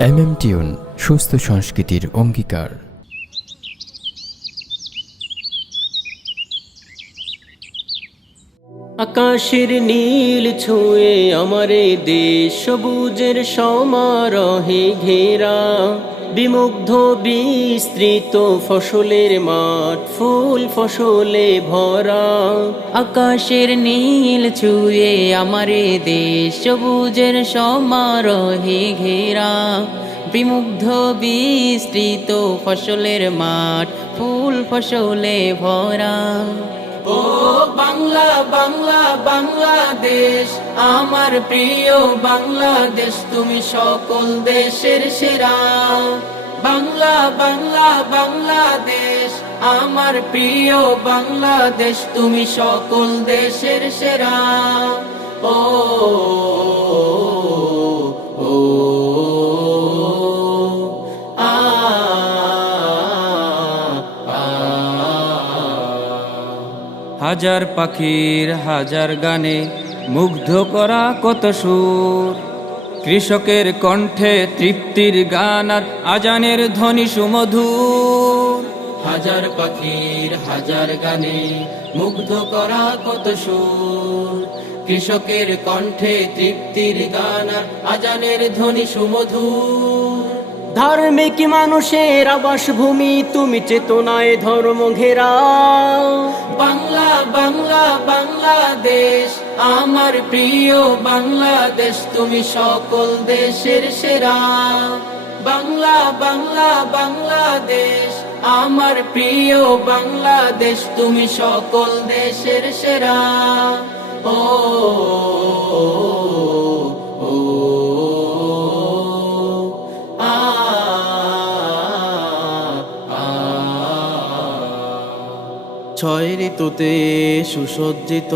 MM tune সুস্থ সংস্কৃতির অঙ্গীকার। আকাশের নীল ছুঁয়ে আমারে দেশ সবুজের সমারহে ঘেরা। বিমুগ্ধ বিস্তৃত ফসলের মাঠ, ফুল ফসলে ভরা। আকাশের নীল ছুঁয়ে আমারে দেশ, সবুজের সমারোহে ঘেরা। বিমুগ্ধ বিস্তৃত ফসলের মাঠ, ফুল ফসলে ভরা। ও বাংলা বাংলা, বাংলাদেশ আমার প্রিয় বাংলাদেশ, তুমি সকল দেশের সেরা। বাংলা বাংলা, বাংলাদেশ, আমার প্রিয় বাংলাদেশ, তুমি সকল দেশের সেরা। ও হাজার পাখির হাজার গানে মুগ্ধ করা কত সুর। কৃষকের কণ্ঠে তৃপ্তির গান আর আজানের ধ্বনি সুমধুর। হাজার পাখির হাজার গানে মুগ্ধ করা কত সুর। কৃষকের কণ্ঠে তৃপ্তির গান আর আজানের ধ্বনি সুমধুর। ধার্মিক মানুষের আবাসভূমি, তুমি চেতনায় ধর্ম ঘেরা আমার প্রিয় বাংলাদেশ, তুমি সকল দেশের সেরা। বাংলা বাংলা, বাংলাদেশ, আমার প্রিয় বাংলাদেশ, তুমি সকল দেশের সেরা। ও ছয় ঋতুতে সুসজ্জিত।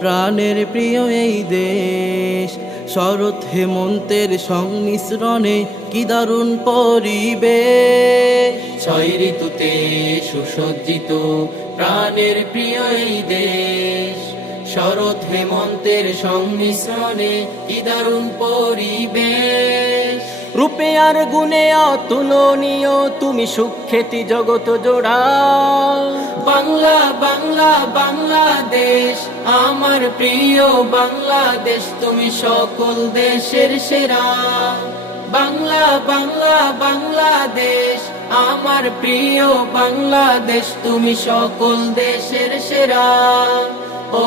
প্রাণের প্রিয় এই দেশ, শরৎ হেমন্তের সংমিশ্রণে কি দারুণ পরিবেশ। ছয় ঋতুতে সুসজ্জিত, প্রাণের প্রিয় এই দেশ, শরৎ হেমন্তের সংমিশ্রণে কি দারুণ পরিবেশ। রূপে আর গুণে অতুলনীয়, তুমি সুখ্যাতি জগত জোড়া বাংলা, বাংলাদেশ, আমার প্রিয় বাংলাদেশ, তুমি সকল দেশের সেরা। বাংলা বাংলা, বাংলাদেশ, আমার প্রিয় বাংলাদেশ, তুমি সকল দেশের সেরা। ও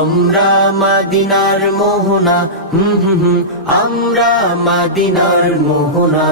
আমরা মাদিনার মোহনা হুম হুম আমরা মাদিনার মোহনা।